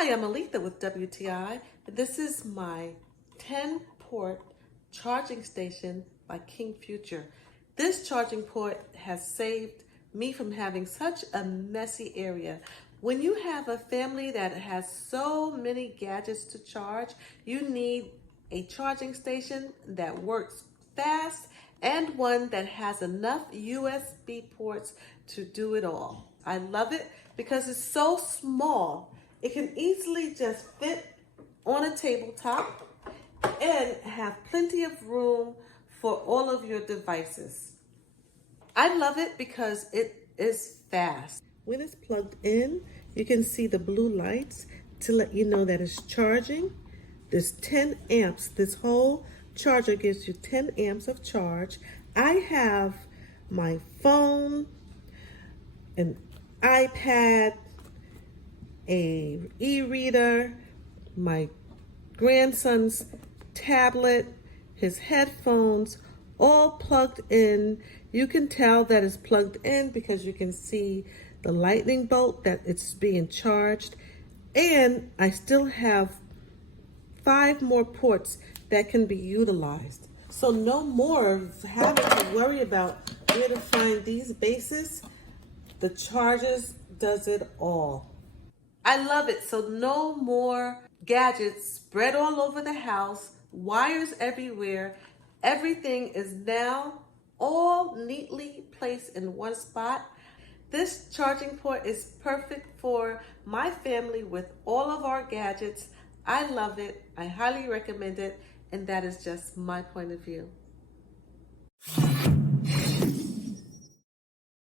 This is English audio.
Hi, I'm Aletha with WTI, and this is my 10-port charging station by KingFuture. This charging port has saved me from having such a messy area. When you have a family that has so many gadgets to charge, you need a charging station that works fast and one that has enough USB ports to do it all. I love it because it's so small. It can easily just fit on a tabletop and have plenty of room for all of your devices. I love it because it is fast. When it's plugged in, you can see the blue lights to let you know that it's charging. There's 10 amps. This whole charger gives you 10 amps of charge. I have my phone, an iPad, a e-reader, my grandson's tablet, his headphones, all plugged in. You can tell that it's plugged in because you can see the lightning bolt that it's being charged. And I still have 5 more ports that can be utilized. So no more of having to worry about where to find these bases. The chargers does it all. I love it. So no more gadgets spread all over the house, wires everywhere. Everything is now all neatly placed in one spot. This charging port is perfect for my family with all of our gadgets. I love it. I highly recommend it. And that is just my point of view.